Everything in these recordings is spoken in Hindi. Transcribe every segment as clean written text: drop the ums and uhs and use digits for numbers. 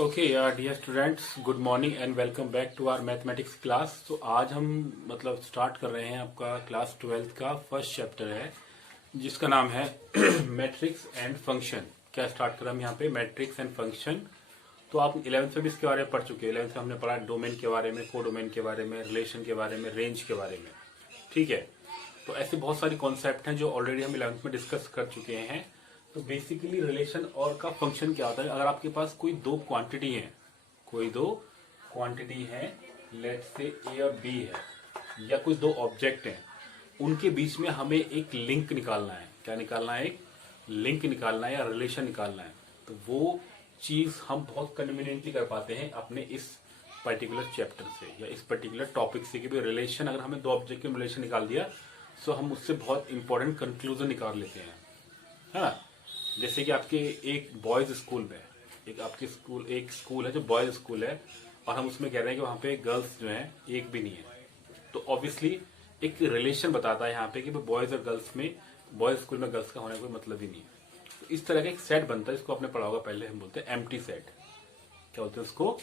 Okay dear students, good morning and welcome back to our mathematics class. तो आज हम स्टार्ट कर रहे हैं आपका क्लास 12th का फर्स्ट चैप्टर है जिसका नाम है मैट्रिक्स एंड फंक्शन। क्या स्टार्ट करा हम यहाँ पे मैट्रिक्स एंड फंक्शन। तो आप 11th में भी इसके बारे में पढ़ चुके हैं। 11th में हमने पढ़ा डोमेन के बारे में, को डोमेन के बारे में, रिलेशन के बारे में, रेंज के बारे में। ठीक है, तो ऐसे बहुत सारी कॉन्सेप्ट हैं जो ऑलरेडी हम 11th में डिस्कस कर चुके हैं। तो बेसिकली रिलेशन और का फंक्शन क्या होता है, अगर आपके पास कोई दो क्वांटिटी है, लेट से ए और बी है, या कोई दो ऑब्जेक्ट हैं, उनके बीच में हमें एक लिंक निकालना है। क्या निकालना है? एक लिंक निकालना है या रिलेशन निकालना है। तो वो चीज हम बहुत कन्वीनियंटली कर पाते हैं अपने इस पर्टिकुलर चैप्टर से या इस पर्टिकुलर टॉपिक से कि भाई रिलेशन, अगर हमें दो ऑब्जेक्ट के रिलेशन निकाल दिया तो हम उससे बहुत इंपॉर्टेंट कंक्लूजन निकाल लेते हैं, है ना। जैसे कि आपके एक बॉयज स्कूल में एक स्कूल है जो बॉयज स्कूल है, और हम उसमें कह रहे हैं कि वहाँ पे गर्ल्स जो हैं एक भी नहीं है। तो ऑब्वियसली एक रिलेशन बताता है यहाँ पे कि बॉयज और गर्ल्स में, बॉयज स्कूल में गर्ल्स का होने का कोई मतलब ही नहीं है। तो इस तरह का एक सेट बनता है, इसको आपने पढ़ा होगा पहले, हम बोलते हैं एम्प्टी सेट। क्या बोलते हैं उसको?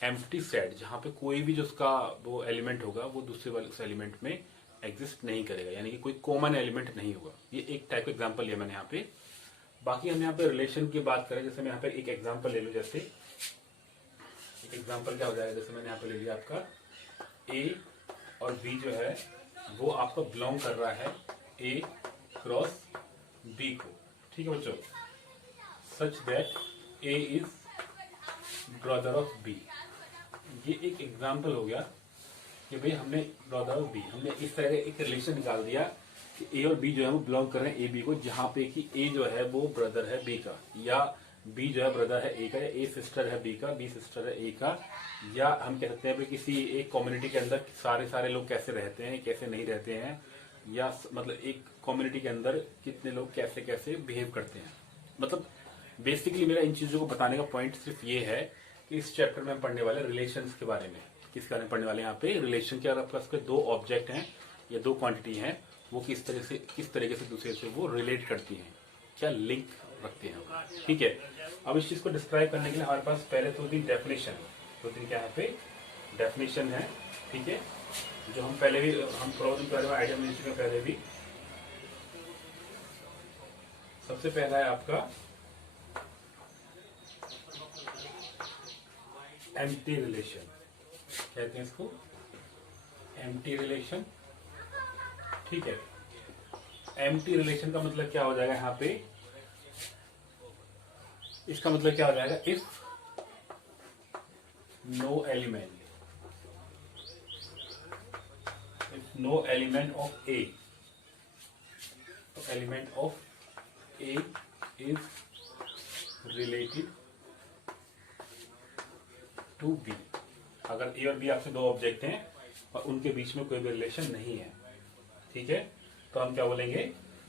एम्प्टी सेट, जहाँ पे कोई भी जो उसका वो एलिमेंट होगा वो दूसरे वाले उस एलिमेंट में एग्जिस्ट नहीं करेगा, यानी कि कोई कॉमन एलिमेंट नहीं होगा। ये एक टाइप का एग्जाम्पल लिया मैंने यहाँ पे। बाकी हम यहाँ पे रिलेशन की बात करें, जैसे मैं यहाँ पे एक एग्जांपल ले लूं, जैसे एक एग्जांपल क्या हो जाएगा, जैसे मैंने यहाँ पे ले लिया आपका ए और बी जो है वो आपका बिलोंग कर रहा है ए क्रॉस बी को। ठीक है बच्चों, such that A is brother of B. ये एक एग्जांपल हो गया कि भाई हमने ब्रदर ऑफ बी, हमने इस तरह का एक रिलेशन निकाल दिया कि ए और बी जो है वो बिलोंग कर रहे हैं ए बी को, जहां पे कि ए जो है वो ब्रदर है बी का, या बी जो है ब्रदर है ए का, या ए सिस्टर है बी का, बी सिस्टर है ए का। या हम कह सकते हैं किसी एक कम्युनिटी के अंदर सारे लोग कैसे रहते हैं, कैसे नहीं रहते हैं, या मतलब एक कम्युनिटी के अंदर कितने लोग कैसे कैसे बिहेव करते हैं। मतलब बेसिकली मेरा इन चीजों को बताने का पॉइंट सिर्फ ये है कि इस चैप्टर में हम पढ़ने वाले रिलेशंस के बारे में। किसके बारे में पढ़ने वाले हैं यहाँ पे? रिलेशन के। अगर आपके पास दो ऑब्जेक्ट हैं या दो क्वांटिटी हैं, वो किस तरीके से दूसरे से वो रिलेट करती हैं, क्या लिंक रखते हैं। ठीक है, अब इस चीज को डिस्क्राइब करने के लिए हमारे पास पहले दो तीन डेफिनेशन क्या यहाँ पे डेफिनेशन है। ठीक है, जो हम पहले भी हम प्रॉब्लम के बारे में आइडिया मिल चुके हैं पहले भी। सबसे पहला है आपका एम्प्टी रिलेशन। कहते हैं इसको एम्प्टी रिलेशन। ठीक है, एम्प्टी रिलेशन का मतलब क्या हो जाएगा यहाँ पे? इसका मतलब क्या हो जाएगा? If no element of A, element of A is related to B. अगर ए और बी आपसे दो ऑब्जेक्ट हैं और उनके बीच में कोई भी रिलेशन नहीं है, ठीक है, तो हम क्या बोलेंगे?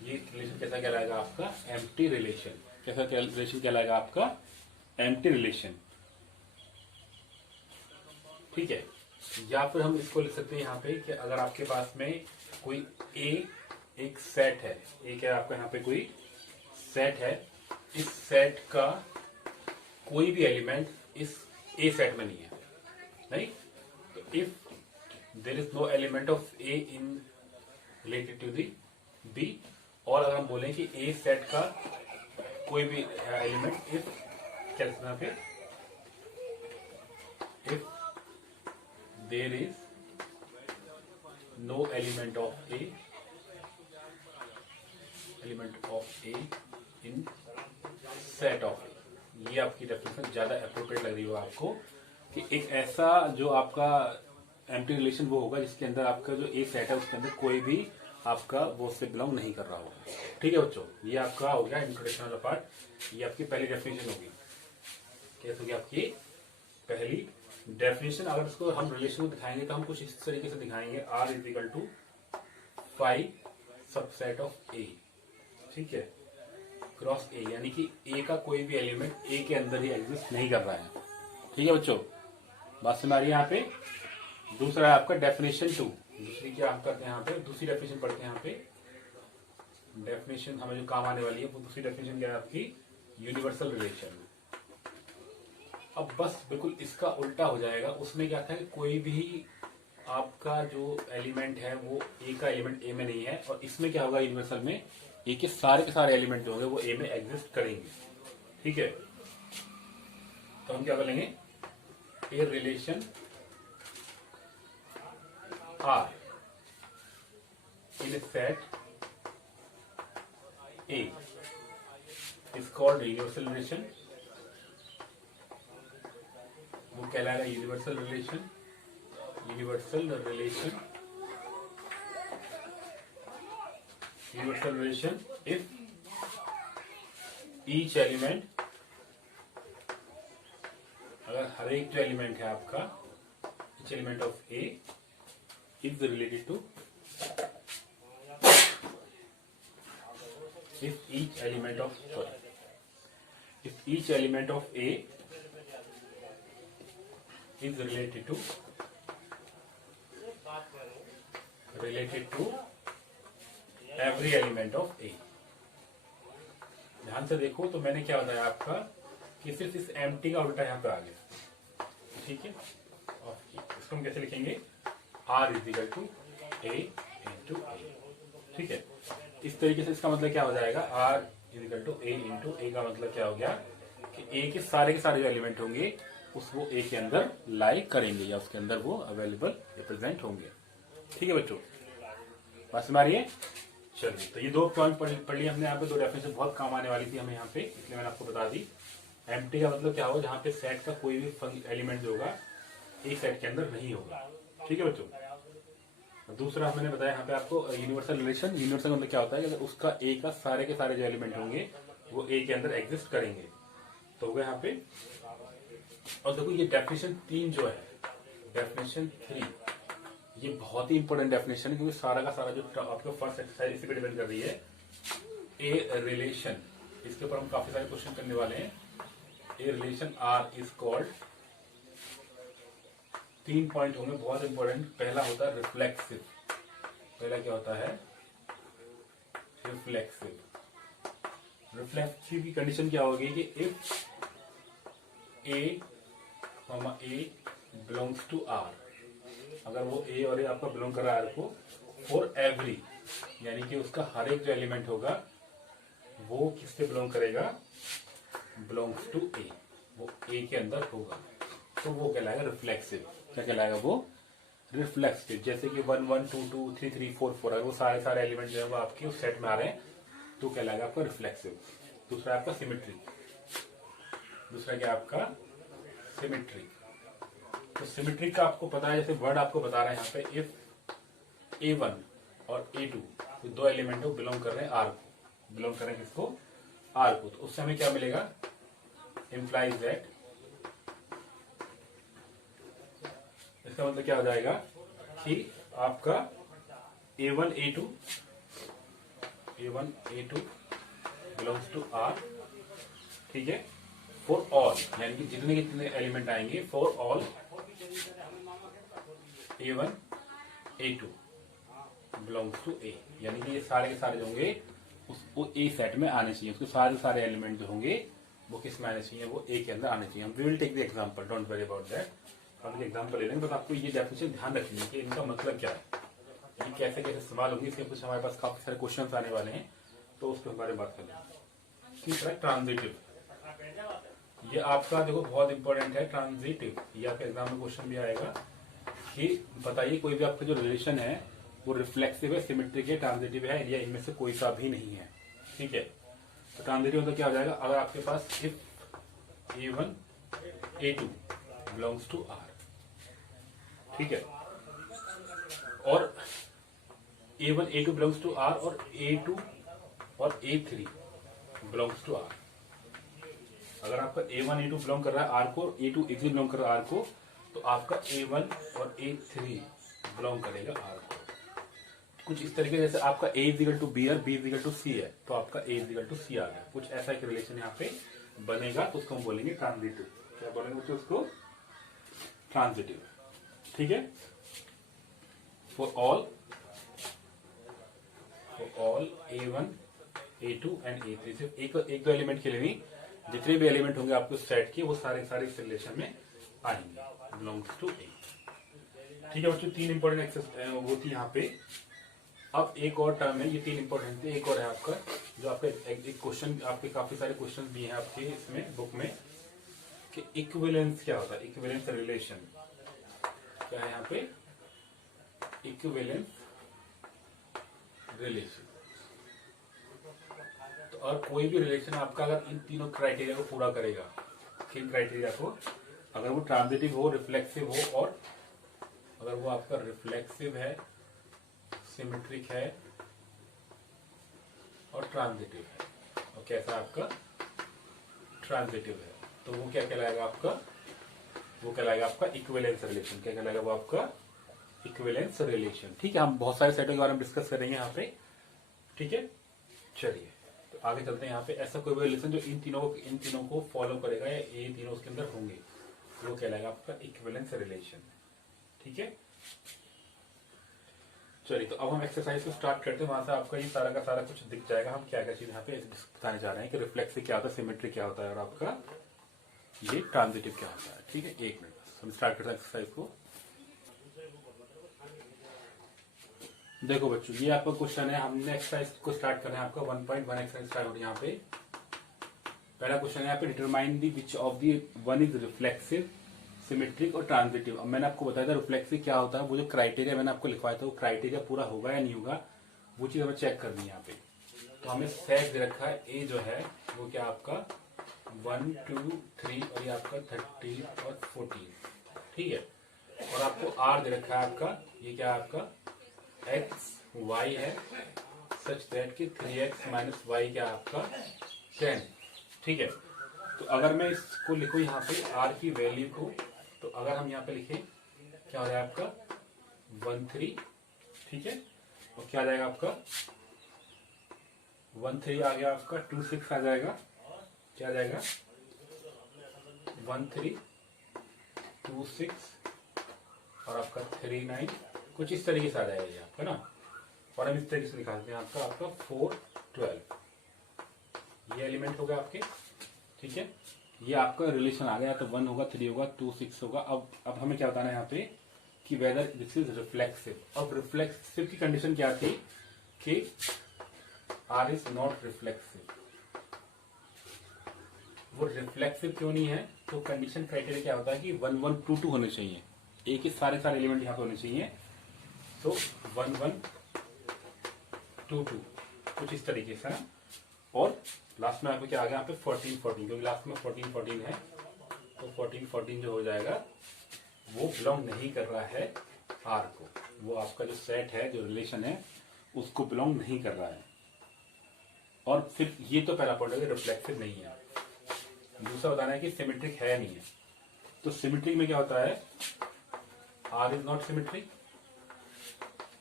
ये रिलेशन कैसा कहलाएगा? आपका एम्प्टी रिलेशन। कैसा रिलेशन कहलाएगा? आपका एम्प्टी रिलेशन। ठीक है, या फिर हम इसको लिख सकते हैं यहाँ पे कि अगर आपके पास में कोई ए एक सेट है, ए क्या आपका यहाँ पे कोई सेट है, इस सेट का कोई भी एलिमेंट इस ए सेट में नहीं है, नहीं, तो if there is no element of A in related to the B, और अगर हम बोलें कि ए सेट का कोई भी एलिमेंट इफ क्या लिखना पे, if there is no element of A in set of A. ये आपकी डेफिनेशन ज्यादा एप्रोप्रिएट लग रही हो आपको कि एक ऐसा जो आपका एम्प्टी रिलेशन वो होगा जिसके अंदर आपका जो ए सेट है उसके अंदर कोई भी आपका वो उससे बिलोंग नहीं कर रहा होगा। ठीक है बच्चों, ये आपका हो गया इंट्रोडक्शन वाला पार्ट। ये आपकी पहली डेफिनेशन होगी। कैसे होगी आपकी पहली डेफिनेशन? अगर इसको हम रिलेशन को दिखाएंगे तो हम कुछ इस तरीके से दिखाएंगे, R is equal to five subset of A. ठीक है, क्रॉस ए, यानी कि ए का कोई भी एलिमेंट ए के अंदर ही एग्जिस्ट नहीं कर रहा है। ठीक है बच्चों, बात समझ आ रही है यहाँ पे? दूसरा है आपका डेफिनेशन 2। दूसरी क्या हम करते हैं यहाँ पे? दूसरी डेफिनेशन पढ़ते हैं यहाँ पे। डेफिनेशन हमें जो काम आने वाली है वो दूसरी डेफिनेशन क्या है आपकी? Universal relation. अब बस बिल्कुल इसका उल्टा हो जाएगा। उसमें क्या था कि कोई भी आपका जो एलिमेंट है वो ए का एलिमेंट ए में नहीं है, और इसमें क्या होगा यूनिवर्सल में ए के सारे एलिमेंट जो होंगे वो ए में एग्जिस्ट करेंगे। ठीक है, तो हम क्या कर लेंगे, a relation R in a set A is called universal relation. वो कहलाएगा universal relation. Universal relation, universal relation if each element, अगर हर एक जो एलिमेंट है आपका, each element of A is related to, if each element of if each element of A is related to every element of A। ध्यान से देखो तो मैंने क्या बताया आपका कि सिर्फ इस एम्प्टी का उल्टा यहाँ पे आ गया। ठीक है, और इसको हम कैसे लिखेंगे, R is equal to A into A. ठीक है, इस तरीके से इसका मतलब क्या हो जाएगा, R is equal to A into A का मतलब क्या हो गया कि A के सारे जो एलिमेंट होंगे उस वो A के अंदर लाई करेंगे या उसके अंदर वो अवेलेबल रिप्रेजेंट होंगे। ठीक है बच्चों, बात समझ आ रही है। चलिए, तो ये दो पॉइंट पढ़ लिया हमने यहाँ पे, दो डेफिनेशन बहुत काम आने वाली थी हमें यहाँ पे, इसलिए मैंने आपको बता दी। एम्प्टी का मतलब क्या होगा, जहाँ पे सेट का कोई भी एलिमेंट जो होगा एक सेट के अंदर नहीं होगा। ठीक है बच्चों। दूसरा मैंने बताया यहाँ पे आपको यूनिवर्सल रिलेशन। यूनिवर्सल मतलब क्या होता है कि अगर उसका ए का सारे के सारे जो एलिमेंट होंगे वो ए के अंदर एग्जिस्ट करेंगे, तो होगा यहाँ पे। और देखो ये डेफिनेशन 3 जो है, डेफिनेशन 3, ये बहुत ही इंपॉर्टेंट डेफिनेशन है, क्योंकि सारा का सारा जो आपका फर्स्ट एक्सरसाइज इसी पे डिपेंड कर रही है। ए रिलेशन, इसके ऊपर हम काफी सारे क्वेश्चन करने वाले हैं। A relation R is called, 3 point होंगे बहुत इंपॉर्टेंट। पहला होता है रिफ्लेक्सिव। पहला क्या होता है, रिफ्लेक्सिव। रिफ्लेक्सिव की कंडीशन क्या होगी कि if A belongs to R, अगर वो ए और ए आपका बिलोंग कर रहा है आर को, फॉर एवरी, यानी कि उसका हर एक जो एलिमेंट होगा वो किससे बिलोंग करेगा, बिलोंग्स टू ए, वो ए के अंदर होगा, तो वो कहलाएगा रिफ्लेक्सिव। क्या कहलाएगा वो, रिफ्लेक्सिव। जैसे कि 1 1 2 2 3 3 4 4 अगर वो सारे एलिमेंट जो है वो आपके उस सेट में आ रहे हैं तो कहलाएगा आपका रिफ्लेक्सिव। दूसरा आपका सिमेट्रिक। दूसरा क्या आपका सिमेट्रिक। तो सिमेट्रिक का आपको पता है, जैसे वर्ड आपको बता रहे हैं यहाँ पे, इफ A1 और A2 तो दो एलिमेंट को बिलोंग कर रहे हैं आर को, बिलोंग कर रहे हैं किसको, आर को, तो उससे हमें क्या मिलेगा, इम्प्लाइज दैट, इसका मतलब क्या हो जाएगा कि आपका A1 A2 belongs to R. ठीक है, फॉर ऑल, यानी कि जितने कितने एलिमेंट आएंगे, for all A1 A2 belongs to A, यानी कि ये सारे के सारे जो होंगे उसको ए सेट में आने चाहिए, उसके सारे एलिमेंट जो होंगे वो किस में आने चाहिए, वो ए के अंदर आने चाहिए। हम will take the example, don't worry about that, हम एग्जांपल ले लेंगे, बस आपको ये डेफिनेशन ध्यान रखनी है कि इनका मतलब क्या है, ये कैसे कैसे इस्तेमाल होंगे। इसके कुछ हमारे पास काफी सारे क्वेश्चन आने वाले हैं, तो उसके बारे में बात कर लेंगे। तीसरा ट्रांजिटिव, ये आपका देखो बहुत इंपॉर्टेंट है ट्रांजिटिव, ये आपके एग्जाम में क्वेश्चन भी आएगा कि बताइए कोई भी आपका जो रिलेशन है वो रिफ्लेक्सिव है, सिमेट्रिक है, ट्रांजिटिव है, या इनमें से कोई सा भी नहीं है। ठीक है, तो ट्रांजिटिव तो क्या हो जाएगा, अगर आपके पास if A1 A2 belongs to R, ठीक है, और A1 A2 belongs to are और A2 और A3 बिलोंग्स टू आर, अगर आपका A1 A2 बिलोंग कर रहा है आर को, A2 A3 बिलोंग कर रहा है आर को, तो आपका A1 और A3 बिलोंग करेगा आर को। कुछ इस तरीके जैसे आपका A इजिकल टू बी और B इजिकल टू सी है, तो आपका A इजिकल टू सी आ गया, कुछ ऐसा एक रिलेशन यहाँ पे बनेगा, तो उसको हम बोलेंगे ट्रांजिटिव। क्या बोलेंगे बच्चों उसको, ट्रांजिटिव। ठीक है, for all A1 A2 and A3, सिर्फ एक दो एलिमेंट के लिए नहीं, जितने भी एलिमेंट होंगे आपके सेट के वो सारे सारे इस रिलेशन में आएंगे, बिलोंग्स टू ए। ठीक है बच्चों, 3 इंपॉर्टेंट एक्सेस वो थी यहाँ पे। अब एक और टर्म है, ये 3 इंपॉर्टेंट थे, एक और है आपका जो आपका एक क्वेश्चन, आपके काफी सारे क्वेश्चन भी हैं आपके इसमें बुक में, कि इक्विवेलेंस क्या होता है, इक्विवेलेंस रिलेशन क्या है यहाँ पे, इक्विवेलेंस रिलेशन। तो और कोई भी रिलेशन आपका अगर इन तीनों क्राइटेरिया को पूरा करेगा, किन क्राइटेरिया को, अगर वो ट्रांजिटिव हो, रिफ्लेक्सिव हो, और अगर वो आपका रिफ्लेक्सिव है, सिमेट्रिक है और ट्रांजिटिव है, और कैसा आपका ट्रांजिटिव है, तो वो क्या कहलाएगा आपका, वो कहलाएगा आपका इक्विवेलेंस रिलेशन। क्या कहलाएगा वो आपका इक्विवेलेंस रिलेशन। ठीक है, हम बहुत सारे सेटों के बारे में डिस्कस करेंगे यहाँ पे। ठीक है, चलिए तो आगे चलते हैं। यहाँ पे ऐसा कोई भी रिलेशन जो इन तीनों को फॉलो करेगा या ये तीनों उसके अंदर होंगे, वो कहलाएगा आपका इक्विवेलेंस रिलेशन। ठीक है, चलिए तो अब हम एक्सरसाइज को स्टार्ट करते हैं। वहां से आपका ये सारा का सारा कुछ दिख जाएगा, हम क्या क्या चीज यहाँ पे बताने जा रहे हैं कि रिफ्लेक्सिव क्या होता है, सिमेट्रिक क्या होता है, और आपका ये ट्रांजिटिव क्या होता है। ठीक है, एक मिनट हम स्टार्ट करते हैं एक्सरसाइज को। देखो बच्चों, ये आपका क्वेश्चन है, हमने एक्सरसाइज को स्टार्ट करना है आपका 1.1 एक्सरसाइज स्टार्ट हो रही है यहाँ पे। पहला क्वेश्चन है यहाँ पे, determine the which of the one is reflexive, symmetric और ट्रांजिटिव। अब मैंने आपको बताया था रिफ्लेक्सिव क्या होता है, वो जो क्राइटेरिया मैंने आपको लिखवाया था वो क्राइटेरिया पूरा होगा या नहीं होगा, वो चीज हमें चेक करनी है यहाँ पे। तो हमें सेट दे रखा है, ए जो है वो क्या आपका 1 2 3 और ये आपका 13 और 14। ठीक है, और आपको आर दे रखा है आपका, ये क्या है आपका एक्स वाई है, सच दैट कि 3x माइनस वाई क्या आपका 10। ठीक है, तो अगर मैं इसको लिखूं यहाँ पे आर की वैल्यू को, तो अगर हम यहाँ पे लिखें क्या हो जाएगा आपका 1 3। ठीक है, और क्या आ जाएगा आपका 1 3 आ गया आपका 2 6 आ जाएगा, क्या आ जाएगा 1 3 2 6 और आपका 3 9, कुछ इस तरीके से आ जाएगा ये आपका ना। और हम इस तरीके से निकालते हैं आपका 4 12, ये एलिमेंट होगा आपके। ठीक है, ये आपका रिलेशन आ गया, तो 1 होगा 3 होगा 2 6 होगा। अब हमें क्या बताना है यहाँ पे कि वेदर दिस इज रिफ्लेक्सिव। अब रिफ्लेक्सिव की कंडीशन क्या थी कि आर इज नॉट रिफ्लेक्सिव। वो रिफ्लेक्सिव क्यों नहीं है, तो कंडीशन क्राइटेरिया क्या होता है कि 1 1 2 2 होने चाहिए, एक ही सारे एलिमेंट यहाँ पे होने चाहिए। तो 1 1 2 2 कुछ इस तरीके से ना। और लास्ट में आपको क्या आ गया यहाँ पे 14 14, क्योंकि लास्ट में 14 14 है, तो 14 14 जो हो जाएगा वो बिलोंग नहीं कर रहा है आर को, वो आपका जो सेट है, जो रिलेशन है, उसको बिलोंग नहीं कर रहा है। और फिर ये तो पहला पॉइंट है कि रिफ्लेक्सिव नहीं है। दूसरा बताना है कि सिमेट्रिक है नहीं है। तो सिमेट्रिक में क्या होता है, आर इज नॉट सिमेट्रिक।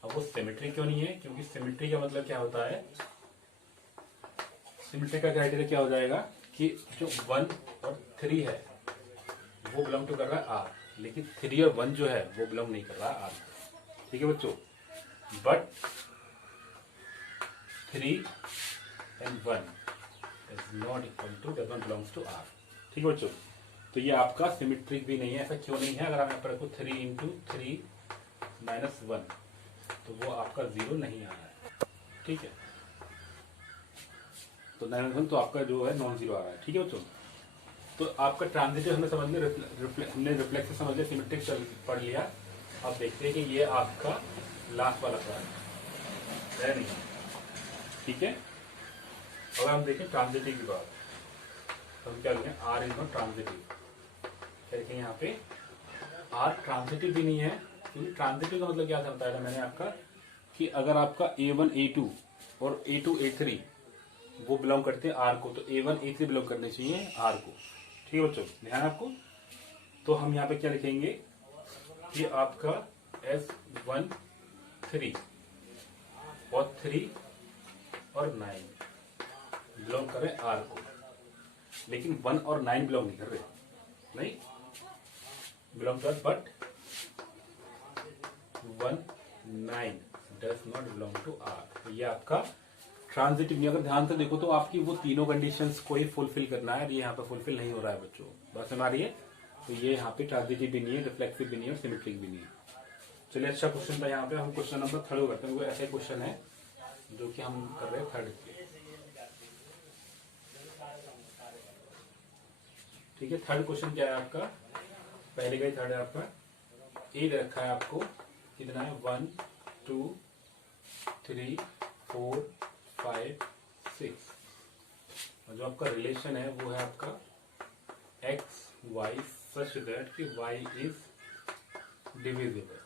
अब वो सिमेट्रिक क्यों नहीं है, क्योंकि सिमेट्री का मतलब क्या होता है, सिमेट्री का क्राइटेरिया क्या हो जाएगा कि जो 1 और 3 है वो बिलोंग टू कर रहा है आर, लेकिन 3 और 1 जो है वो बिलोंग नहीं कर रहा है आर। ठीक है बच्चों, but 3 and 1 is not equal to that one belongs to R। ठीक है बच्चों, तो ये आपका सिमेट्रिक भी नहीं है। ऐसा क्यों नहीं है, अगर हम यहाँ पर रखो 3 into 3 minus 1, तो वो आपका 0 नहीं आ रहा है। ठीक है, तो 9 तो आपका जो है नॉन जीरो आ रहा है। ठीक है बच्चों, तो आपका ट्रांजिटिव हमने समझ लिया, हमने रिफ्लेक्सिव समझ लिया, सिमेट्रिक पढ़ लिया। अब देखते हैं कि ये आपका लास्ट वाला पार्ट है नहीं। ठीक है, अगर हम देखें ट्रांजिटिव की बात, तो हम क्या लिखें, आर इज नॉट ट्रांजिटिव। क्या लिखेंगे यहाँ पे, आर ट्रांजिटिव भी नहीं है, क्योंकि ट्रांजिटिव का मतलब क्या था बताया था मैंने आपका कि अगर आपका A1 A2 और A2 A3 वो बिलोंग करते हैं आर को, तो A1 A3 बिलोंग करने चाहिए आर को। ठीक है बच्चों, ध्यान आपको। तो हम यहाँ पे क्या लिखेंगे कि आपका S1 3 और 3 और 9 बिलोंग कर रहे हैं आर को, लेकिन 1 और 9 बिलोंग नहीं कर रहे, नहीं बिलोंग कर, but 1 9 does not belong to R. ये आपका ट्रांजिटिव नहीं, अगर ध्यान से देखो तो आपकी वो तीनों कंडीशंस को ही फुलफिल करना है, ये यहाँ पे फुलफिल नहीं हो रहा है बच्चों, बस हमारी है। तो ये यहाँ पे ट्रांजिटिव भी नहीं है, रिफ्लेक्सिव भी नहीं है और सिमेट्रिक भी नहीं है। चलिए अच्छा क्वेश्चन था यहाँ पे, हम क्वेश्चन नंबर 3 करते हैं। वो ऐसा क्वेश्चन है जो कि हम कर रहे हैं 3 के। ठीक है, 3rd क्वेश्चन क्या है आपका, पहले का ही 3rd है आपका। ए दे रखा है आपको, कितना है 1 2 3 4 5 6, और जो आपका रिलेशन है वो है आपका एक्स वाई सच दैट कि वाई इज डिविजिबल।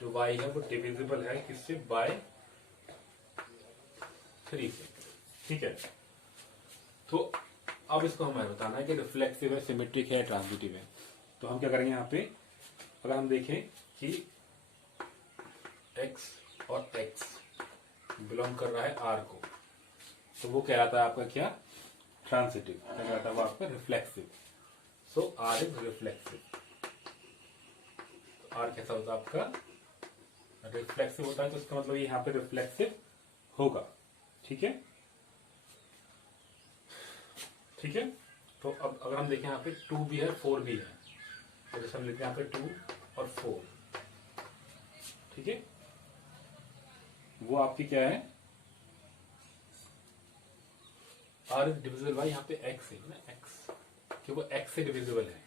जो y है वो डिविजिबल है किससे, बाय 3 से। ठीक है, तो अब इसको हमें बताना है कि रिफ्लेक्सिव है, सिमेट्रिक है, ट्रांजिटिव है। तो हम क्या करेंगे यहाँ पे, अगर हम देखें कि x और x बिलोंग कर रहा है r को, तो वो कहलाता है आपका क्या, ट्रांजिटिव। क्या कहलाता है वो आपका, reflexive. So r is reflexive. r कैसा होता है आपका, रिफ्लेक्सिव होता है, तो इसका मतलब ये यहाँ पे रिफ्लेक्सिव होगा। ठीक है, ठीक है। तो अब अगर हम देखें यहाँ पे 2 भी है 4 भी है, तो जैसे हम लिखते हैं यहाँ पे 2 और 4। ठीक है, वो आपकी क्या है, आर इज डिविजिबल बाय, यहाँ पे एक्स है ना, एक्स, कि वो एक्स से डिविजिबल है।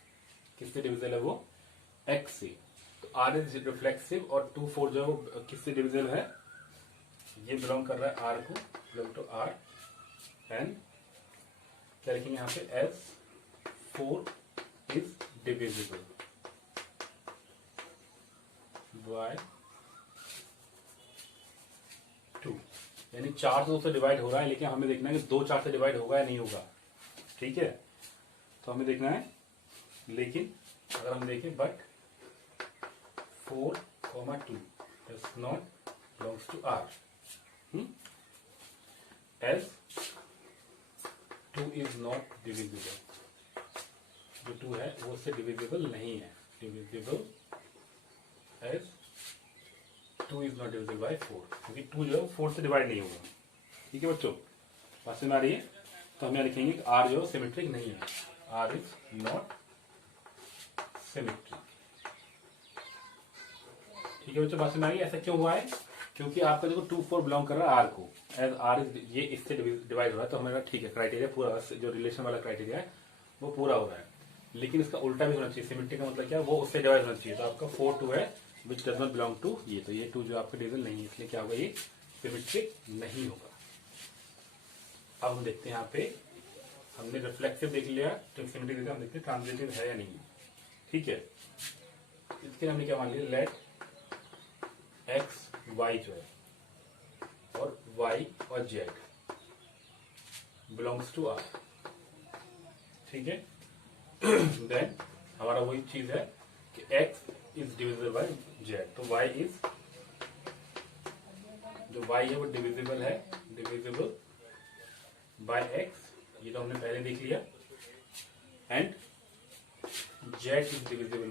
किससे डिविजिबल है वो, एक्स से। तो आर इज रिफ्लेक्सिव, और 2 4 जो किससे डिविजिबल है, ये बिलोंग कर रहा है आर को, बिलोंग टू आर। एंड क्या लिखेंगे यहाँ पे, एस 4 इज डिविजिबल बाय 2। यानी 4 2 से डिवाइड हो रहा है, लेकिन हमें देखना है कि 2 4 से डिवाइड होगा या नहीं होगा। ठीक है, तो हमें देखना है, लेकिन अगर हम देखें but 4, 2 does not belongs to R, as 2 is not divisible। जो 2 है वो उससे डिविजिबल नहीं है, divisible as 2 is not divisible by 4, क्योंकि 2 जो है 4 से डिवाइड नहीं होगा। ठीक है बच्चों, बात समझ में आ रही है। तो हम यहाँ लिखेंगे कि R जो सिमेट्रिक नहीं है, R is not symmetric। ठीक है बच्चों, बात समझ में आ रही है। ऐसा क्यों हुआ है, क्योंकि आपका देखो 2 4 बिलोंग कर रहा है R को, एज R इज, ये इससे डिवाइड हो रहा है, तो हमारा ठीक है, क्राइटेरिया पूरा, जो रिलेशन वाला क्राइटेरिया है वो पूरा हो रहा है। लेकिन इसका उल्टा भी होना चाहिए, सिमेट्रिक का मतलब क्या, वो उससे डिवाइड होना चाहिए। तो आपका 4 2 है which does not belong to ये, तो ये 2 जो आपका डिविजन नहीं है, इसलिए क्या होगा, ये सिमेट्रिक नहीं होगा। अब हम देखते हैं यहाँ पे, हमने रिफ्लेक्सिव देख लिया, सिमेट्रिक देखा, हम देखते हैं ट्रांजिटिव है या नहीं। ठीक है, इसके हमने क्या मान लिया, लेट एक्स वाई जो है और वाई और जेड बिलोंग्स टू आर। ठीक है, देन हमारा वही चीज है कि x is divisible by z, तो y इज, जो y है वो डिविजिबल है, डिविजिबल बाय x, ये तो हमने पहले देख लिया। And z is divisible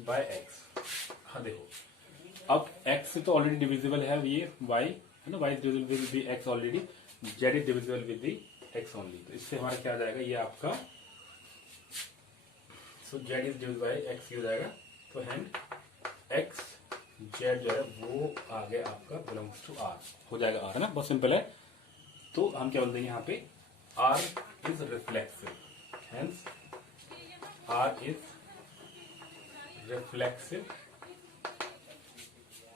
by x। हाँ देखो, अब x से तो ऑलरेडी डिविजिबल है ये y है ना, y is divisible with x already, z is divisible with x only. तो इससे हमारा क्या आ जाएगा, ये आपका, सो z is divisible by x हो जाएगा। तो हैंड x z जो है वो आगे आपका बिलोंग्स टू r हो जाएगा, r है ना, बहुत सिंपल है। तो हम क्या बोल देंगे यहाँ पे, r is reflexive, hence r is reflexive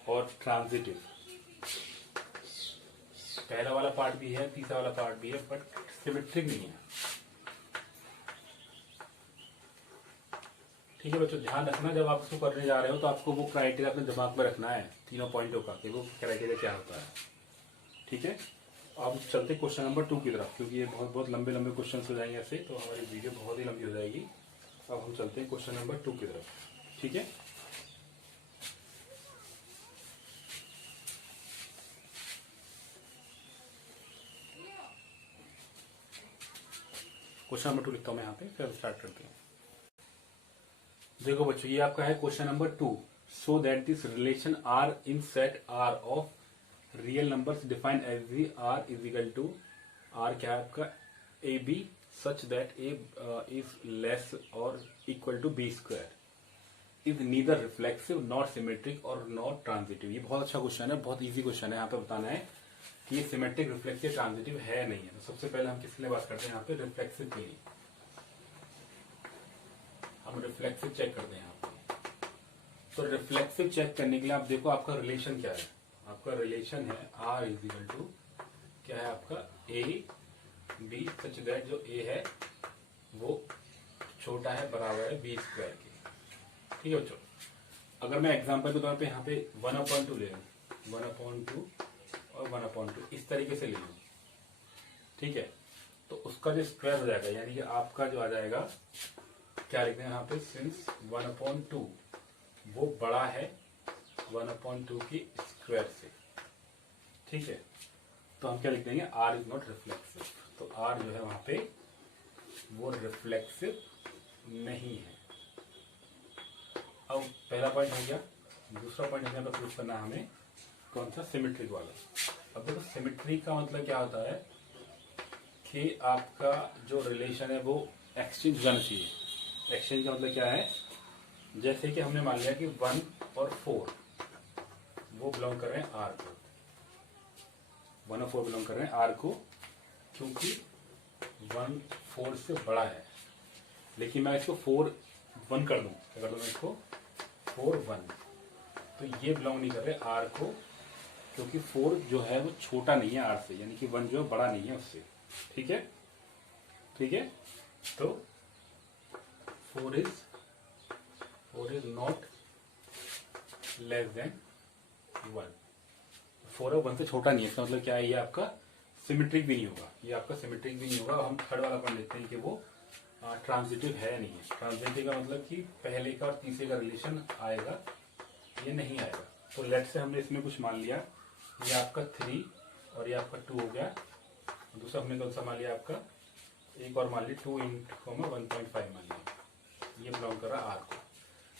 और ट्रांजिटिव। पहला वाला पार्ट भी है, तीसरा वाला पार्ट भी है, बट सिमेट्रिक नहीं है। ठीक है बच्चों, ध्यान रखना जब आप इसको करने जा रहे हो तो आपको वो क्राइटेरिया अपने दिमाग में रखना है, तीनों पॉइंटों का, कि वो क्राइटेरिया क्या होता है। ठीक है, अब चलते क्वेश्चन नंबर 2 की तरफ, क्योंकि ये बहुत बहुत लंबे लंबे क्वेश्चन हो जाएंगे ऐसे, तो हमारी वीडियो बहुत ही लंबी हो जाएगी। अब हम चलते हैं क्वेश्चन नंबर 2 की तरफ। ठीक है, क्वेश्चन नंबर 2 लिखता हूं मैं यहाँ पे, फिर स्टार्ट करते हैं। देखो बच्चों, ये आपका है question number 2, so that this relation R in set R of real numbers defined as the R is equal to R क्या है आपका AB such that A is less or equal to B square is neither reflexive not symmetric or not transitive। ये बहुत अच्छा क्वेश्चन है, बहुत इजी क्वेश्चन है। यहाँ पे बताना है कि ये सिमेट्रिक, रिफ्लेक्सिव, ट्रांजिटिव है नहीं है। तो सबसे पहले हम किसके लिए बात करते हैं यहाँ पे, रिफ्लेक्सिव के लिए। हम रिफ्लेक्सिव चेक करते हैं यहाँ पे। तो रिफ्लेक्सिव चेक करने के लिए आप देखो आपका रिलेशन क्या है। आपका रिलेशन है R इज इक्वल टू क्या है आपका A B सच दैट जो A है वो छोटा है बराबर है B स्क्वायर के। ठीक है बच्चों, अगर मैं एग्जांपल के तौर पे यहाँ पे 1/2 ले लूँ, 1/2 और 1/2 इस तरीके से ले लूँ, ठीक है, तो उसका जो स्क्वायर हो जाएगा यानी कि आपका जो आ जाएगा क्या लिखते हैं यहाँ पे, सिंस 1/2 वो बड़ा है 1/2 की स्क्वायर से। ठीक है, तो हम क्या लिख देंगे, R इज नॉट रिफ्लेक्सिव। तो R जो है वहां पे वो रिफ्लेक्सिव नहीं है। अब पहला पॉइंट हो गया। दूसरा पॉइंट हमें प्रूफ करना है हमें कौन सा, सिमेट्रिक वाला। अब देखो सिमेट्री का मतलब क्या होता है कि आपका जो रिलेशन है वो एक्सचेंज होना चाहिए। एक्सचेंज का मतलब क्या है, जैसे कि हमने मान लिया कि 1 और 4 वो बिलोंग कर रहे हैं R को, 1 और 4 बिलोंग कर रहे हैं R को, क्योंकि 1 4 से बड़ा है। लेकिन मैं इसको 4 1 कर दूं, क्या कर दूं मैं इसको 4 1, तो ये बिलोंग नहीं कर रहे R को, क्योंकि 4 जो है वो छोटा नहीं है R से, यानी कि 1 जो है बड़ा नहीं है उससे। ठीक है, ठीक है, तो 4 is not less than 1। 4 और 1 से छोटा नहीं है, इसका मतलब क्या है, ये आपका सिमेट्रिक भी नहीं होगा, ये आपका सिमेट्रिक भी नहीं होगा। हम थर्ड वाला पॉइंट लेते हैं कि वो ट्रांजिटिव है नहीं है। ट्रांजिटिव का मतलब कि पहले का और तीसरे का रिलेशन आएगा, ये नहीं आएगा। तो लेट से हमने इसमें कुछ मान लिया, ये आपका 3 और ये आपका 2 हो गया। दूसरा हमने कौन सा मान लिया, आपका एक और मान लिया 2 × 1.5 मान लिया, ये बिलोंग कर रहा है R को।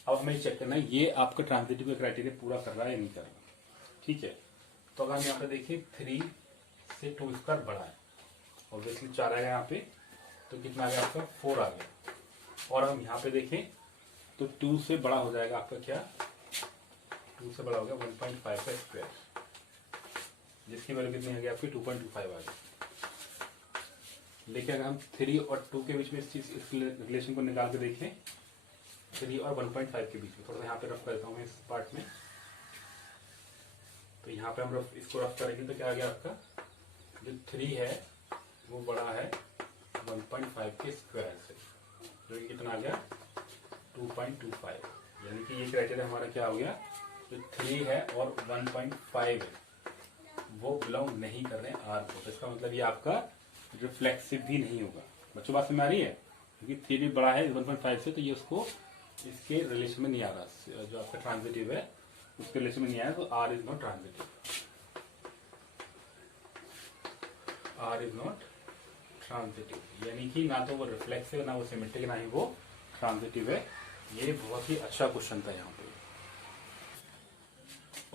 अब हमें चेक करना है ये आपका ट्रांजिटिव का क्राइटेरिया पूरा कर रहा है या नहीं कर रहा। ठीक है, तो अगर हम यहाँ पे देखें 3 से 2 स्क्वायर बड़ा है, ऑब्वियसली 4 आएगा यहाँ पे, तो कितना आ गया आपका 4 आ गया। और हम यहाँ पे देखें तो 2 से बड़ा हो जाएगा आपका क्या, 2 से बड़ा हो गया 1.5 का स्क्वायर, जिसकी वैल्यू कितनी आ गई आपकी 2.25 आ गई। लेकिन अगर हम 3 और 2 के बीच में इस रिलेशन को निकाल के देखें, 3 और 1.5 के बीच में, थोड़ा सा यहाँ पे रफ करता हूँ मैं इस पार्ट में। तो यहाँ पे हम इसको रफ करेंगे तो क्या आ गया आपका, जो 3 है वो बड़ा है 1.5 के स्क्वायर से, जो कि कितना आ गया 2.25। यानी कि ये क्राइटेरिया हमारा क्या हो गया, जो 3 है और 1.5 है वो बिलोंग नहीं कर रहे हैं R को। तो इसका मतलब ये आपका रिफ्लेक्सिव भी नहीं होगा। बच्चों बात समझ आ रही है, क्योंकि 3 भी बड़ा है 1.5 से, तो ये उसको इसके रिलेशन में नहीं आ रहा। जो आपका ट्रांजिटिव है उसके रिलेशन में नहीं आया, तो R is not transitive, R is not transitive. यानी कि ना तो वो रिफ्लेक्सिव, ना वो सिमेट्रिक, ना ही वो ट्रांजिटिव है। ये बहुत ही अच्छा क्वेश्चन था यहाँ पे।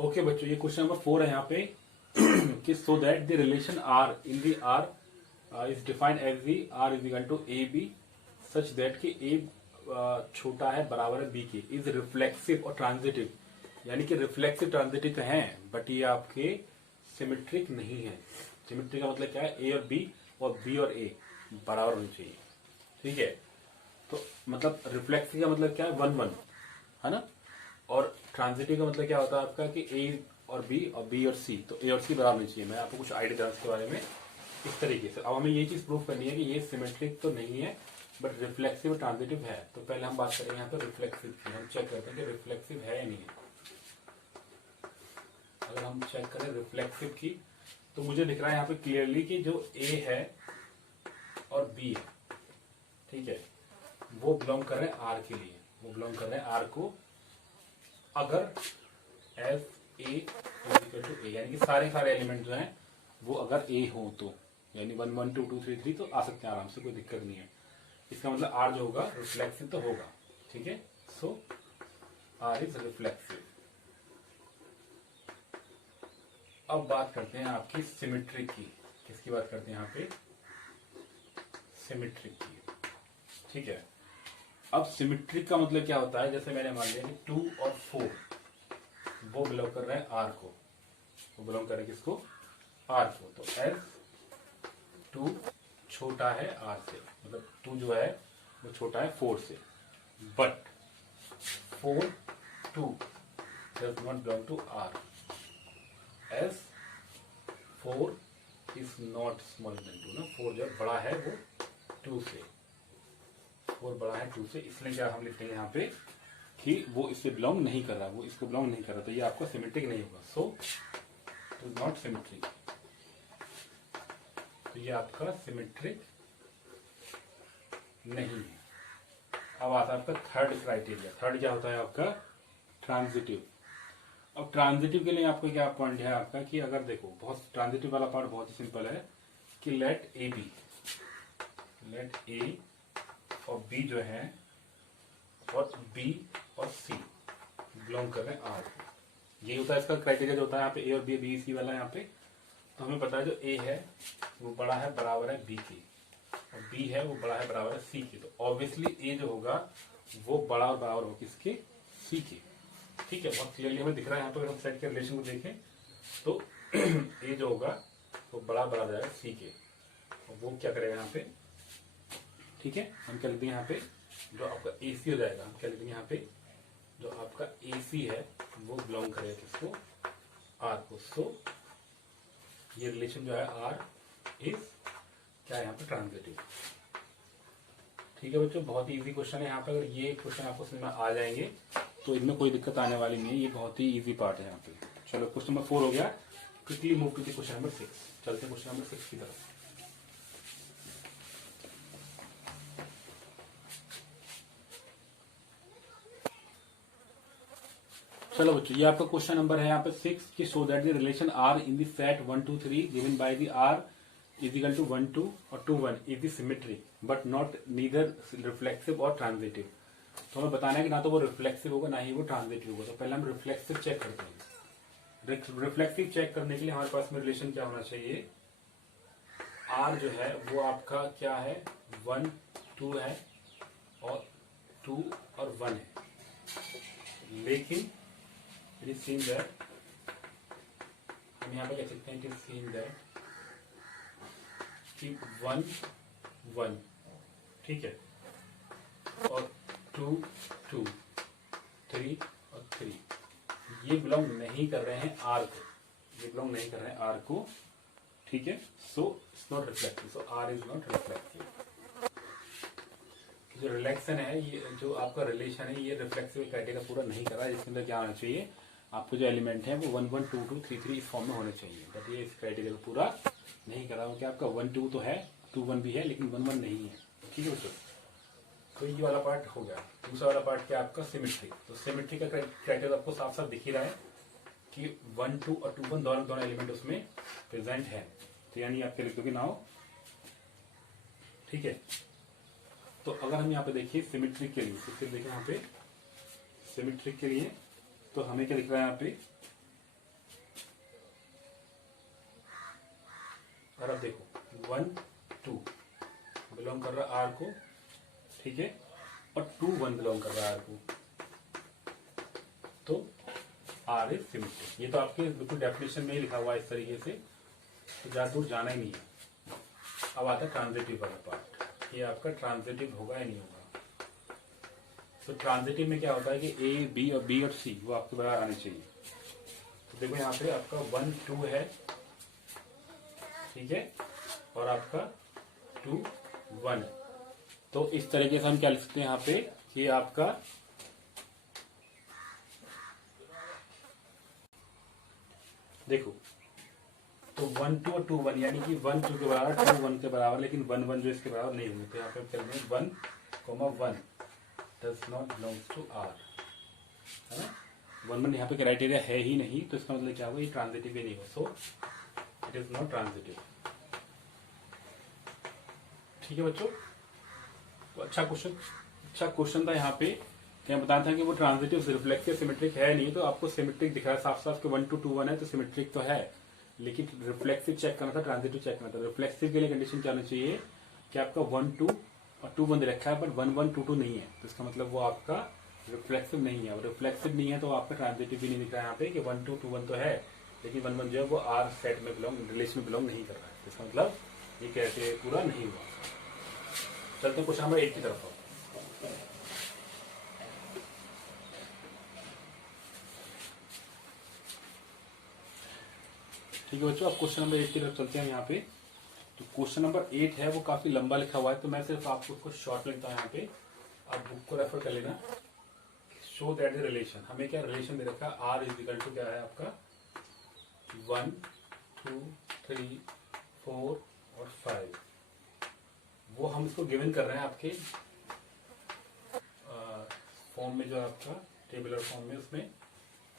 ओके बच्चों, ये क्वेश्चन नंबर 4 है यहाँ पे कि so that the relation R in the R is defined as the R is equal to AB such that कि A छोटा है बराबर है B के, इज रिफ्लेक्सिव और ट्रांजिटिव। यानी कि रिफ्लेक्सिव ट्रांजिटिव तो है, बट ये आपके सिमेट्रिक नहीं है। सिमेट्रिक का मतलब क्या है, A और B और B और A बराबर होनी चाहिए। ठीक है, तो मतलब रिफ्लेक्सिव का मतलब क्या है, 1-1 है ना, और ट्रांजिटिव का मतलब क्या होता है आपका कि A और B और B और C, तो A और C बराबर होनी चाहिए। मैं आपको कुछ आइडिया दूं इसके बारे में इस तरीके से। अब हमें ये चीज प्रूव करनी है कि ये सिमेट्रिक तो नहीं है बट रिफ्लेक्सिव ट्रांजिटिव है। तो पहले हम बात करेंगे यहाँ पे रिफ्लेक्सिव की। हम चेक करते हैं कि रिफ्लेक्सिव है या नहीं है। अगर हम चेक करें रिफ्लेक्सिव की, तो मुझे दिख रहा है यहाँ पे क्लियरली कि जो A है और B है, ठीक है, वो बिलोंग कर रहे हैं R के लिए, वो बिलोंग कर रहे हैं R को। अगर F A equal to A, यानी कि सारे एलिमेंट जो हैं वो अगर A हो, तो यानी 1 1 2 2 3 3 तो आ सकते हैं आराम से, कोई दिक्कत नहीं है। इसका मतलब R जो होगा रिफ्लेक्सिव तो होगा। ठीक है, सो R इज रिफ्लेक्सिव। अब बात करते हैं आपकी सिमेट्रिक की। किसकी बात करते हैं यहाँ पे? सिमेट्रिक की। ठीक है, अब सिमेट्रिक का मतलब क्या होता है? जैसे मैंने मान लिया कि 2 और 4 वो बिलोंग कर रहे हैं आर को, वो बिलोंग कर रहे हैं किसको? आर को। तो एज 2 छोटा है आर से, मतलब 2 जो है वो छोटा है 4 से, but 4 2 does not belong to R, as 4 is not smaller than 2 ना, 4 जो बड़ा है वो 2 से, 4 बड़ा है 2 से, इसलिए क्या हम लिखते हैं यहाँ पे कि वो इससे बिलोंग नहीं कर रहा, वो इसको बिलोंग नहीं कर रहा, तो ये आपका सिमेट्रिक नहीं होगा। So it is not symmetric. तो ये आपका सिमेट्रिक नहीं है। अब आता है आपका थर्ड क्राइटेरिया। थर्ड क्या होता है आपका? ट्रांजिटिव। अब ट्रांजिटिव के लिए आपको क्या पॉइंट है आपका कि अगर देखो, बहुत ट्रांजिटिव वाला पार्ट बहुत ही सिंपल है कि लेट ए और बी जो है, और बी और सी बिलोंग कर रहे हैं आर को। ये होता है इसका क्राइटेरिया जो होता है यहाँ पे, ए और बी सी वाला यहाँ पे। तो हमें पता है जो ए है वो बड़ा है बराबर है बी के, और बी है वो बड़ा है बराबर है सी के। तो ऑब्वियसली ए जो होगा वो बड़ा और बराबर होगा किसके? सी के। ठीक है, बहुत क्लियरली हमें दिख रहा है यहाँ पे। अगर हम सेट के रिलेशन को देखें तो ए जो होगा वो बड़ा बराबर जाएगा सी के, और वो क्या करेगा यहाँ पे? ठीक है, हम क्या लिख देंगे यहाँ पे? जो आपका ए सी हो जाएगा, हम क्या लिख देंगे यहाँ पे? जो आपका ए सी है वो बिलोंग करेगा किसको? आर को। सो ये रिलेशन जो है आर इज क्या है यहाँ पे? ट्रांजिटिव। ठीक है बच्चों, बहुत ही इजी क्वेश्चन है यहाँ पे। अगर ये क्वेश्चन आपको समझ में आ जाएंगे तो इनमें कोई दिक्कत आने वाली नहीं है, ये बहुत ही इजी पार्ट है यहाँ पे। चलो, क्वेश्चन नंबर 4 हो गया। Quickly move to the question number 6। चलते हैं क्वेश्चन नंबर 6 की तरफ। चलो बच्चों, ये आपका क्वेश्चन नंबर है यहाँ पे 6 कि show that the relation R in the set 1 2 3 given by the R is equal to 1 2 और 2 1 is the symmetric but not neither reflexive और ट्रांजिटिव। तो हमें बताना है कि ना तो वो रिफ्लेक्सिव होगा ना ही वो ट्रांजिटिव होगा। तो पहले हम रिफ्लेक्सिव चेक करते हैं। रिफ्लेक्सिव चेक करने के लिए हमारे पास में रिलेशन क्या होना चाहिए? आर जो है वो आपका क्या है? 1 2 है और 2 और 1 है, लेकिन इट इज सीन दैट, हम यहाँ पे कह सकते हैं कि सीन दैट कि 1 1, ठीक है, और 2 2 3 और 3 ये बिलोंग नहीं कर रहे हैं आर को, ये बिलोंग नहीं कर रहे हैं आर को। ठीक है, so it's not reflective, so R is not reflective. जो रिलेक्शन है, ये जो आपका रिलेशन है, ये रिफ्लेक्सिव क्राइटेरिया पूरा नहीं कर रहा है। इसके अंदर क्या होना चाहिए? आपको जो एलिमेंट है वो 1 1 2 2 3 3 इस फॉर्म में होने चाहिए, बट ये इस क्राइटेरिया को पूरा नहीं कर रहा है। आपका 1 2 तो है, 2 1 भी है, लेकिन 1 1 नहीं है। ठीक है बच्चों, तो ये वाला पार्ट हो गया। दूसरा वाला पार्ट क्या आपका? सिमेट्री। तो सिमेट्री का क्राइटेरिया आपको साफ साफ दिख ही रहा है कि 1 2 और 2 1 दोनों एलिमेंट उसमें प्रेजेंट है। तो यानी आप क्या लिख दोगे? नाउ। ठीक है, तो अगर हम यहाँ पे देखिए सिमेट्रिक के लिए, तो फिर देखिए यहाँ पे सिमेट्रिक के लिए तो हमें क्या दिख रहा है यहाँ पे? अगर आप देखो 1 2 बिलोंग कर रहा है आर को, ठीक है, और 2 1 बिलोंग कर रहा है आर को, तो आर इज सिमेट्रिक। ये तो आपके बिल्कुल डेफिनेशन में ही लिखा हुआ है इस तरीके से, तो ज्यादा दूर जाना ही नहीं है। अब आता है ट्रांजिटिव वाला पार्ट। ये आपका ट्रांजिटिव होगा या नहीं होगा? तो ट्रांजिटिव में क्या होता है कि ए बी और सी वो आपके बराबर आने चाहिए। तो देखो यहाँ पे आपका 1 2 है, ठीक है, और आपका 2 1 है। तो इस तरीके से हम क्या लिख सकते हैं यहाँ पे कि आपका देखो, तो 1 2 और 2 1 यानी कि 1 2 के बराबर 2 1 के बराबर, लेकिन 1 1 जो इसके बराबर नहीं होंगे। तो यहाँ पे क्या लिखेंगे? 1 1 does not belongs to R, है ना। 1 1 यहाँ पे क्राइटेरिया है ही नहीं, तो इसका मतलब क्या होगा? ये ट्रांजिटिव ही नहीं हो, so it is not transitive. ठीक है बच्चों, तो अच्छा क्वेश्चन था यहाँ पे। क्या बताया था कि वो ट्रांजिटिव रिफ्लेक्सिव सिमेट्रिक है नहीं, तो आपको सिमेट्रिक दिख रहा है साफ साफ कि 1 2 2 1 है तो सिमेट्रिक तो है, लेकिन रिफ्लेक्सिव चेक करना था, ट्रांजिटिव चेक करना था। रिफ्लेक्सिव के लिए कंडीशन क्या होनी चाहिए कि आपका 1 2 और 2 1 दे रखा है, बट 1 1 2 2 नहीं है, तो इसका मतलब वो आपका रिफ्लेक्सिव नहीं है। और रिफ्लेक्सिव नहीं है तो आपका ट्रांजिटिव भी नहीं दिख रहा है यहाँ पे कि 1 2 2 1 तो है, लेकिन 1 1 जो है वो आर सेट में बिलोंग, रिलेशन में बिलोंग नहीं कर रहा है। तो इसका मतलब ये कहते पूरा नहीं हुआ। चलते हैं क्वेश्चन नंबर 8 की तरफ। ठीक है बच्चों, अब क्वेश्चन नंबर 8 की तरफ चलते हैं यहाँ पे। तो क्वेश्चन नंबर 8 है वो काफी लंबा लिखा हुआ है, तो मैं सिर्फ आपको उसको शॉर्ट लिखता हूँ यहाँ पे, आप बुक को रेफर कर लेना। शो दैट द रिलेशन, हमें क्या रिलेशन दे रखा है, आर इज इक्वल टू क्या है आपका 1 2 3 4 और 5। वो हम इसको गिवन कर रहे हैं आपके फॉर्म में, जो है आपका टेबुलर फॉर्म में, उसमें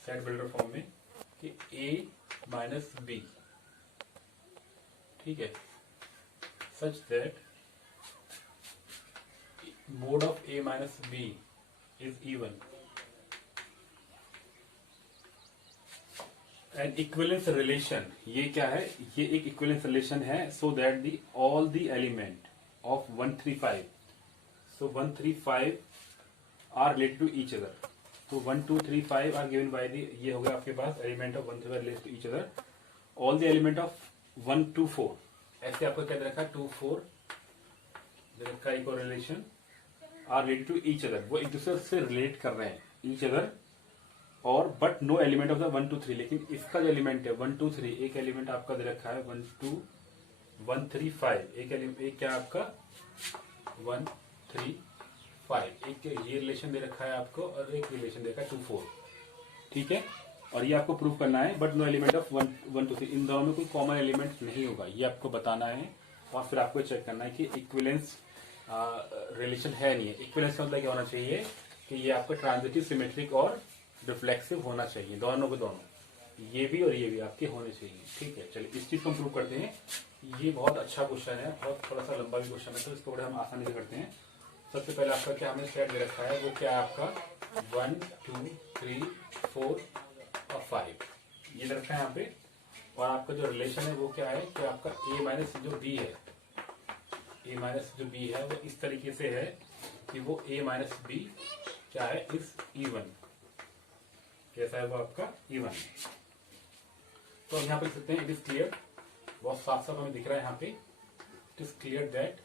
सेट बिल्डर फॉर्म में, कि a माइनस बी, ठीक है, such that mod of a minus B is even and equivalence relation. ये क्या है, ये एक इक्विवेलेंस रिलेशन है, so that the all the element of 135, so 135 are related to each other. तो 1 2 3 5 आर गिवन बाय दी, ये हो गया आपके पास element of 1 3 related to each other. All the element of 1 2 4, ऐसे आपको क्या दे रखा है 2 4 दे रखा है, equal relation are related to each other, वो एक दूसरे से रिलेट कर रहे हैं ईच अदर, और but no element of the 1 2 3, लेकिन इसका जो एलिमेंट है 1 2 3, एक एलिमेंट आपका दे रखा है 1 2 1 3 5, एक एलिमेंट, एक क्या आपका 1 3 5, एक ये रिलेशन दे रखा है आपको, और एक रिलेशन दे रखा है 2 4, ठीक है। और ये आपको प्रूव करना है, बट नो एलिमेंट ऑफ 1 2 3, इन दोनों में कोई कॉमन एलिमेंट नहीं होगा, ये आपको बताना है। और फिर आपको चेक करना है कि इक्विवेलेंस रिलेशन है नहीं है। इक्विवेलेंस का मतलब क्या होना चाहिए कि ये आपका ट्रांजिटिव, सिमेट्रिक और रिफ्लेक्सिव होना चाहिए, दोनों के दोनों, ये भी और ये भी आपके होने चाहिए, ठीक है। चलिए इस चीज को हम प्रूव करते हैं। ये बहुत अच्छा क्वेश्चन है, बहुत थोड़ा सा लंबा भी क्वेश्चन है, तो इसको बड़े हम आसानी से करते हैं। सबसे पहले आपका क्या हमें सेट दे रखा है, वो क्या है आपका 1 2 3 4 और 5, ये दे रखा है यहाँ पे। और आपका जो रिलेशन है वो क्या है कि आपका a माइनस जो b है, a माइनस जो b है वो इस तरीके से है कि वो a माइनस बी क्या है, इस इवन, कैसा है वो आपका इवन। तो हम यहाँ पे लिख सकते हैं इट इज क्लियर, बहुत साफ साफ हमें दिख रहा है यहाँ पे, इट इज क्लियर दैट,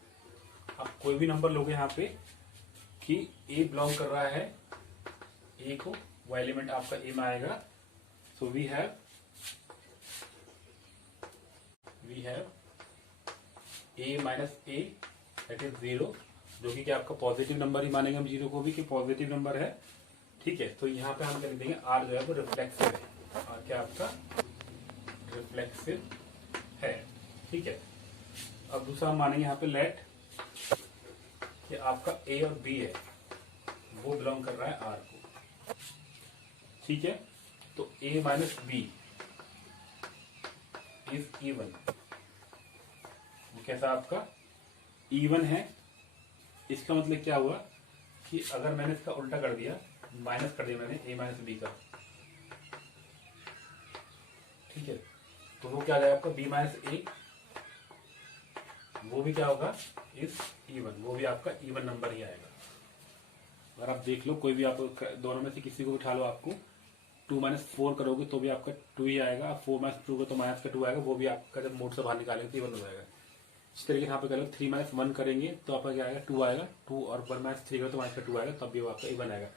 आप कोई भी नंबर लोगे यहाँ पे कि a बिलोंग कर रहा है a को, वो एलिमेंट आपका a में आएगा। So we have a minus a that is 0, जो कि क्या आपका पॉजिटिव नंबर ही मानेंगे हम जीरो को भी कि पॉजिटिव नंबर है, ठीक है। तो यहाँ पे हम क्या लिख देंगे, आर जो है वो रिफ्लेक्सिव है, और क्या आपका रिफ्लेक्सिव है, ठीक है। अब दूसरा हम मानेंगे यहाँ पे लेट कि आपका ए और बी है वो बिलोंग कर रहा है आर को, ठीक है। तो ए माइनस बी इज इवन, कैसा आपका इवन है। इसका मतलब क्या हुआ कि अगर मैंने इसका उल्टा कर दिया, माइनस कर दिया मैंने a माइनस बी का, ठीक है, तो वो क्या आ जाएगा आपका b माइनस ए, वो भी क्या होगा इस इवन, वो भी आपका इवन नंबर ही आएगा। अगर आप देख लो कोई भी, आप दोनों में से किसी को उठा लो, आपको 2 माइनस 4 करोगे तो भी आपका 2 ही आएगा, 4 माइनस 2 का तो माइनस का 2 आएगा, वो भी आपका जब मोड से बाहर निकालेंगे तो इवन हो जाएगा। इस तरीके से यहाँ पे कर लो 3 माइनस 1 करेंगे तो आपका क्या आएगा 2 आएगा, 2 और 1 माइनस 3 करो तो माइनस का 2 आएगा, तब भी वो आपका इवन आएगा।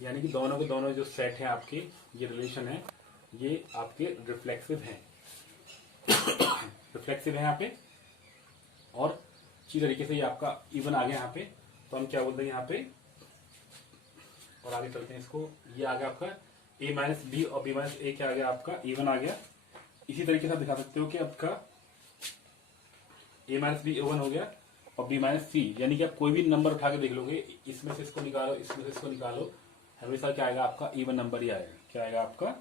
यानी कि दोनों के दोनों जो सेट हैं आपके, ये रिलेशन है, ये आपके रिफ्लेक्सिव हैं, रिफ्लेक्सिव है यहाँ पे। और इसी तरीके से ये आपका इवन आ गया यहाँ पे, तो हम क्या बोलते हैं यहाँ पे, और आगे चलते हैं इसको, ये आ गया आपका a माइनस बी और b माइनस ए, क्या आ गया आपका इवन आ गया। इसी तरीके से आप दिखा सकते हो कि आपका a माइनस बी इवन हो गया और b माइनस सी, यानी कि आप कोई भी नंबर उठा के देख लोगे, इसमें से इसको निकालो, इसमें से इसको निकालो, हमेशा क्या आएगा आपका इवन नंबर ही आएगा, क्या आएगा आपका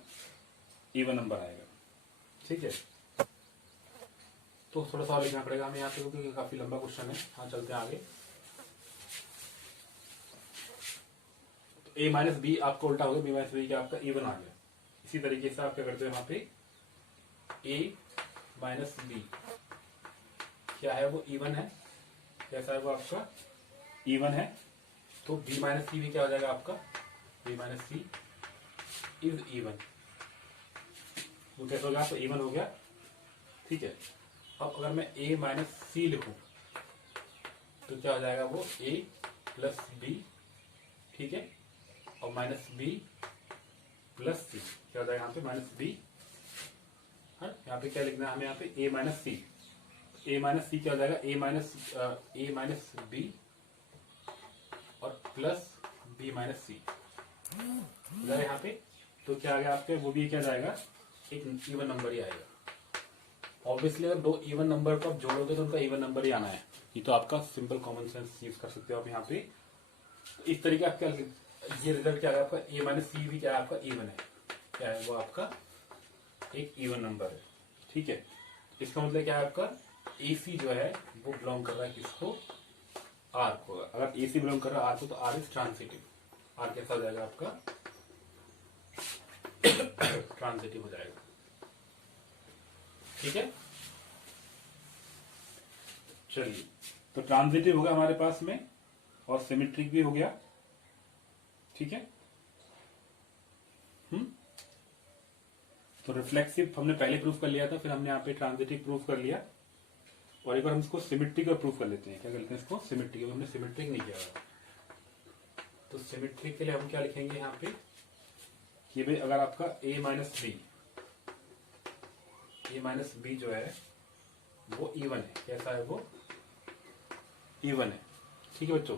इवन नंबर आएगा, ठीक है। तो थोड़ा सा और लिखना पड़ेगा हमें यहाँ पे क्योंकि काफी लंबा क्वेश्चन है। हाँ चलते हैं आगे। तो a माइनस बी आपका उल्टा हो गया, b माइनस बी क्या आपका इवन आ गया। इसी तरीके से आप क्या करते हो यहाँ पे ए माइनस बी क्या है, वो इवन है। कैसा है वो आपका, इवन है। तो बी माइनस सी भी क्या हो जाएगा आपका, B minus C is even. वो कैसा हो गया आपका, इवन हो गया। ठीक है, अब अगर मैं ए माइनस सी लिखूं तो क्या हो जाएगा, वो ए प्लस बी। ठीक है, और माइनस बी प्लस सी क्या हो जाएगा यहाँ पे, माइनस बी। हाँ, यहाँ पे क्या लिखना है हमें, यहाँ पे ए माइनस सी। ए माइनस सी क्या हो जाएगा, ए माइनस बी और प्लस बी माइनस सी हो जाएगा यहाँ पे। तो क्या आ गया आपके, वो भी क्या जाएगा, एक इवन नंबर ही आएगा। ऑब्वियसली अगर दो इवन नंबर को आप जोड़ोगे तो उनका इवन नंबर ही आना है। ये तो आपका सिंपल कॉमन सेंस यूज कर सकते हो आप यहाँ पे। इस तरीके आपका ये रिजल्ट क्या है आपका, ए माइनस सी भी क्या है आपका, इवन है। क्या है वो आपका, एक इवन नंबर है। ठीक है, इसका मतलब क्या है आपका, ए सी जो है वो बिलोंग कर रहा है किसको, आर को। अगर ए सी बिलोंग कर रहा है आर को तो आर इज ट्रांसिटिव। आर कैसा हो जाएगा आपका, ट्रांसिटिव हो जाएगा। ठीक है, चलिए, तो ट्रांजिटिव हो गया हमारे पास में और सिमेट्रिक भी हो गया। ठीक है, तो रिफ्लेक्सिव हमने पहले प्रूफ कर लिया था, फिर हमने यहाँ पे ट्रांजिटिव प्रूफ कर लिया, और एक बार हम इसको सिमेट्रिक का प्रूफ कर लेते हैं। क्या करते हैं इसको, सिमेट्रिक। हमने सिमेट्रिक नहीं किया हुआ, तो सिमेट्रिक के लिए हम क्या लिखेंगे यहाँ पे, कि भाई अगर आपका ए माइनस बी जो है वो इवन है। कैसा है वो, इवन है। ठीक है बच्चों,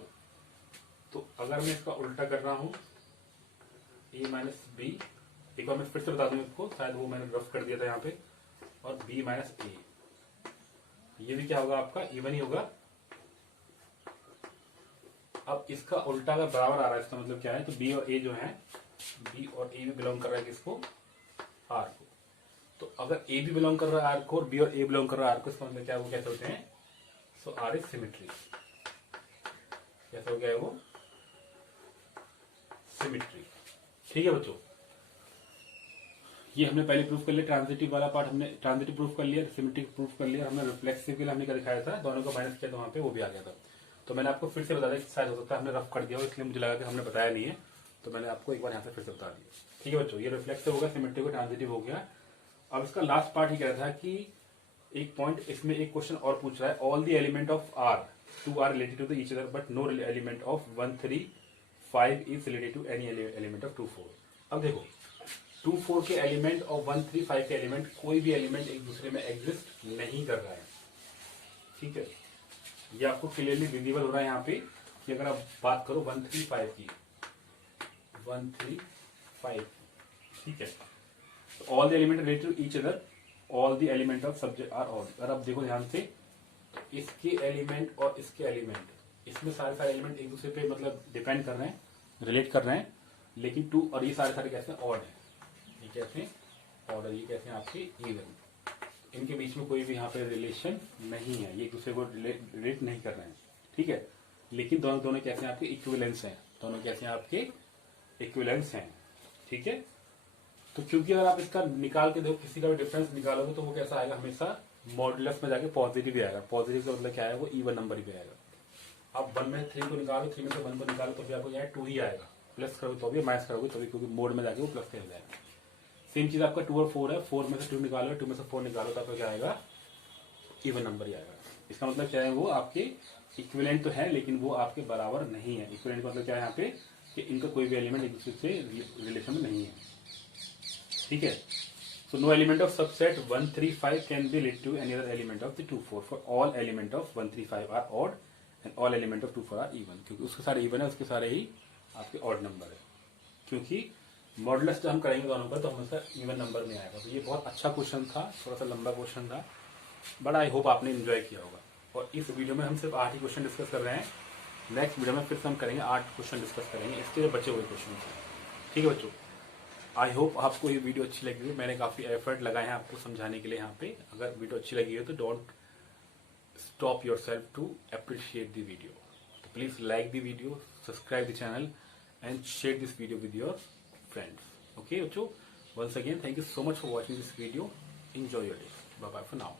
तो अगर मैं इसका उल्टा कर रहा हूं, ए माइनस बी, एक बार मैं फिर से बता दूं इसको, शायद वो मैंने रफ कर दिया था यहाँ पे, और बी माइनस ए, ये भी क्या होगा आपका, इवन ही होगा। अब इसका उल्टा अगर बराबर आ रहा है, इसका मतलब क्या है, तो बी और ए जो है, बी और ए भी बिलोंग कर रहा है किसको, आर को। तो अगर ए भी बिलोंग कर रहा है आर को और बी और ए बिलोंग कर रहा है आर को, इसका मतलब क्या है, वो कैसे होते हैं, सो आर इज सिमेट्रिक। कैसा हो गया है वो, सिमेट्रिक। ठीक है बच्चों, ये हमने पहले प्रूफ कर लिया, ट्रांजिटिव वाला पार्ट हमने ट्रांजिटिव प्रूफ कर लिया, सिमेट्रिक प्रूफ कर लिया। हमने रिफ्लेक्सिव के लिए हमने क्या दिखाया था, दोनों को माइनस किया था वहां पे, वो भी आ गया था। तो मैंने आपको फिर से बता दिया, शायद हो सकता है हमने रफ कर दिया हो, इसलिए मुझे लगा कि हमने बताया नहीं है, तो मैंने आपको एक बार यहाँ से फिर से बता दिया। ठीक है बच्चों, ये रिफ्लेक्सिव हो गया, सिमेट्रिक और ट्रांजिटिव हो गया। अब इसका लास्ट पार्ट ही कह रहा था कि एक पॉइंट, इसमें एक क्वेश्चन और पूछ रहा है, all the element of R to R related to the each other but no element of 1 3 5 is related to any element of 2 4। अब देखो 2 4 के एलिमेंट और 1 3 5 के एलिमेंट, कोई भी एलिमेंट एक दूसरे में एग्जिस्ट नहीं कर रहा है। ठीक है, ये आपको क्लियरली विजिबल हो रहा है यहाँ पे, कि अगर आप बात करो 1 3 5 की, 1 3 5, ठीक है, all the element related to each other, all the element of subject are all. अगर आप देखो ध्यान से, तो इसके एलिमेंट और इसके एलिमेंट, इसमें सारे एलिमेंट एक दूसरे पे मतलब डिपेंड कर रहे हैं, रिलेट कर रहे हैं, लेकिन टू और ये सारे कैसे ऑड है, ये कैसे ऑर्डर, ये कैसे आपके इवन। इनके बीच में कोई भी यहाँ पे रिलेशन नहीं है, ये एक दूसरे को रिलेट नहीं कर रहे हैं। ठीक है, लेकिन दोनों कैसे आपके इक्विवेलेंस हैं, दोनों कैसे आपके इक्विवेलेंस हैं। ठीक है, तो क्योंकि अगर आप इसका निकाल के देखो, किसी का भी डिफरेंस निकालोगे तो वो कैसा आएगा, हमेशा मॉडुलस में जाके पॉजिटिव ही आएगा। पॉजिटिव का मतलब क्या है, वो इवन नंबर ही आएगा। आप 1 में 3 को निकालो, 3 में से 1 को निकालो तो भी आपको 2 ही आएगा। प्लस करोगे तो भी, माइनस करोगे तो भी, क्योंकि मोड में जाके वो प्लस हो जाएगा। सेम चीज आपका 2 और 4 है, 4 में से 2 निकालो, 2 में से 4 निकालो तो आपका क्या आएगा, इवन नंबर ही आएगा। इसका मतलब क्या है, वो आपके इक्विवेलेंट तो है लेकिन वो आपके बराबर नहीं है। इक्विवेलेंट मतलब क्या है यहाँ पे, कि इनका कोई भी एलिमेंट एक दूसरे से रिलेशन में नहीं है। ठीक है, so no element of subset 1 3 5 can be related to any other element of the 2 4 for all element of 1 3 5 are odd and all element of 2 4 are even। क्योंकि उसके सारे इवन है, उसके सारे ही आपके ऑड नंबर है, क्योंकि मॉडुलस जो हम करेंगे दोनों का तो हमेशा इवन नंबर में आएगा। तो ये बहुत अच्छा क्वेश्चन था, थोड़ा सा लंबा क्वेश्चन था, बट आई होप आपने एंजॉय किया होगा। और इस वीडियो में हम सिर्फ 8 ही क्वेश्चन डिस्कस कर रहे हैं। नेक्स्ट वीडियो में फिर से हम करेंगे 8 क्वेश्चन डिस्कस करेंगे, इसके बचे हुए क्वेश्चन। ठीक है बच्चों, आई होप आपको ये वीडियो अच्छी लगी है। मैंने काफ़ी एफर्ट लगाए हैं आपको समझाने के लिए यहाँ पे। अगर वीडियो अच्छी लगी हो तो don't stop yourself to appreciate the video. तो please like the video, subscribe the channel and share this video with your friends. Okay बच्चों, once again thank you so much for watching this video. enjoy your day. Bye bye for now.